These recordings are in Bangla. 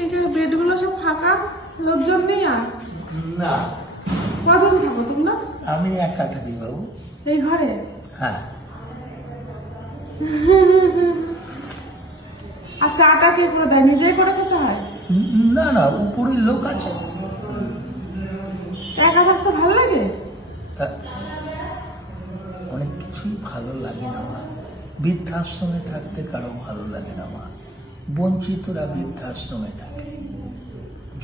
এইখানে বেডগুলো সব ফাঁকা, লোকজন নেই আর? না। কজন থাকো তোমরা? আমি একা থাকি বাবু। এই ঘরে? হ্যাঁ। আর চাটা কে করে দেয়, নিজেই করে খেতে হয়? না না, উপরের লোক আছে। একা থাকতে ভালো লাগে? অনেক কিছুই ভালো লাগে না মা। বৃদ্ধাশ্রমে থাকতে কারো ভালো লাগে না মা। বঞ্চিতরা বৃদ্ধাশ্রমে থাকে।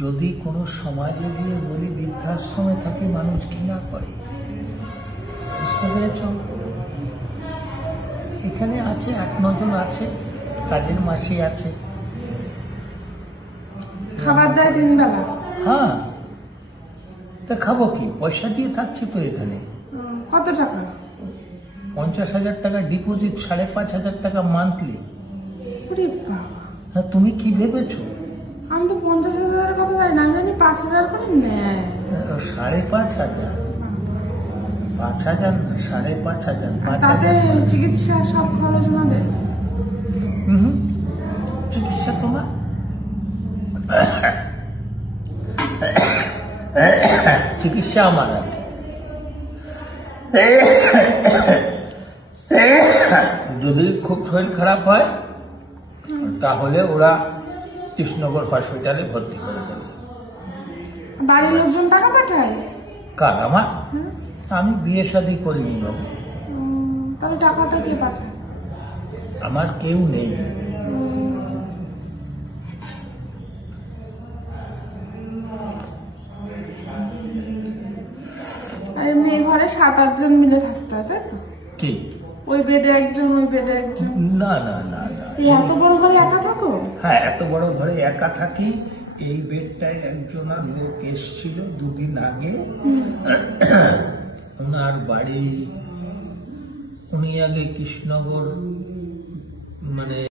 যদি কোনো সমাজে গিয়ে বলি বৃদ্ধাশ্রমে থাকে, মানুষ ঘৃণা করে। বুঝতে পেরেছ? এখানে আছে 8-9 জন আছে, কাজের মাসি আছে। খাবার দেয় 3 বেলা? হ্যাঁ। তা খাবো কি, পয়সা দিয়ে থাকছি তো এখানে। কত টাকা? 50,000 টাকা ডিপোজিট, 5,500 টাকা মান্থলি। বাবা, তুমি কি ভেবেছো? আমি তো 50,000 কথা জানি না, আমি জানি 5,000 করে নেয়। 5,500? 5,000 না, 5,500। তাতে চিকিৎসা সব খরচ আমাদের? চিকিৎসা তোমার? চিকিৎসা আমার আর কি। যদি খুব শরীর খারাপ হয় তাহলে ওরা কৃষ্ণনগর হসপিটালে ভর্তি করে দেবে। বাড়ির লোকজন টাকা পাঠায়? কার? আমার? আমি বিয়ে শাদী করিনি বাবু। তাহলে টাকাটা কে পাঠায়? আমার কেউ নেই। আর এমনি এই ঘরে 7-8 জন মিলে থাকতে হয়, তাই তো? কি? ওই বেডে একজন, ওই বেডে একজন? না না না না। এত বড় ঘরে একা থাকো? হ্যাঁ, এত বড় ঘরে একা থাকি। এই বেডটায় একজন লোক এসেছিল 2 দিন আগে। ওনার বাড়ি, উনি আগে কৃষ্ণনগর মানে